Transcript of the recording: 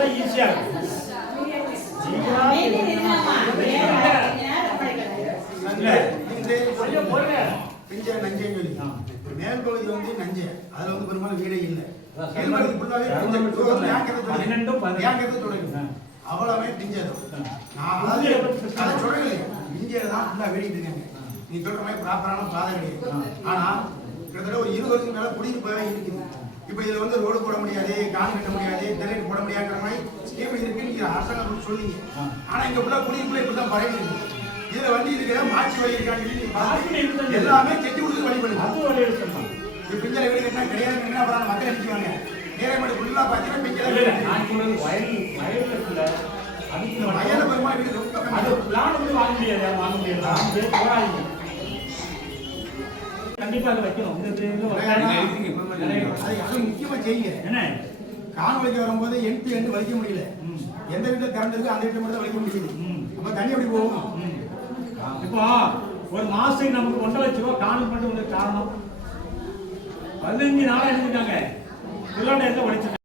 தான் ஈஸியா இருக்கும். மேல்பகுதி வந்து நஞ்சை, அதுல வந்து பெரும்பாலும் வீடே இல்லை. அவ்வளவே பிஞ்சது. நான் அதை சொல்லலையே, இந்தியாவில தான் ஃபுல்லா வேடிட்டு இருக்காங்க. நீ சொல்ற மாதிரி ப்ராப்பரான பாதை கிடையாது. ஆனா கிட்டத்தட்ட ஒரு 20 வருஷம் மேல குடியிருப்பாவே இருக்குது. இப்ப இதுல வந்து ரோடு போட முடியாது, கால் கட்ட முடியாது, தெருவில் போட முடியாதுன்ற மாதிரி ஸ்கீம் இருக்குன்னு நீங்க அரசாங்கம் சொல்லிங்க. ஆனா இங்க ஃபுல்லா குடியிருப்புல இப்படிதான் பரவி இருக்கு. இதுல வந்து இதுக்கு மாற்றி வழி இருக்காங்க, எல்லாமே செட்டி கொடுத்து வழி பண்ணுங்க. இப்ப பிஞ்சல வீடு கட்டினா கிடையாது, அப்புறம் மக்கள் நினைச்சுவாங்க. நேரமேடு ஃபுல்லா பாத்தீங்கன்னா பிஞ்சல நான் சொல்றது வயல்ல இருக்குல்ல, அதுக்கு வயல்ல பெருமாள் வீடு ரொம்ப அது பிளான் வந்து வாங்க முடியாது. அது போராடிங்க கண்டிப்பா அதை வைக்கணும். அது முக்கியமா செய்யுங்க. என்ன காணொலிக்கு வரும்போது எண்டு வலிக்க முடியல. எந்த வீட்டுல கரண்ட் இருக்கு அந்த வீட்டுல மட்டும் வலிக்க முடியுது. அப்ப தண்ணி எப்படி போகும்? இப்போ ஒரு மாசத்துக்கு நமக்கு 1.5 லட்சம் ரூபாய் காணல் பண்ணி காரணம் 15 நாளா எடுத்துட்டாங்க. உள்ளாட வலிச்சு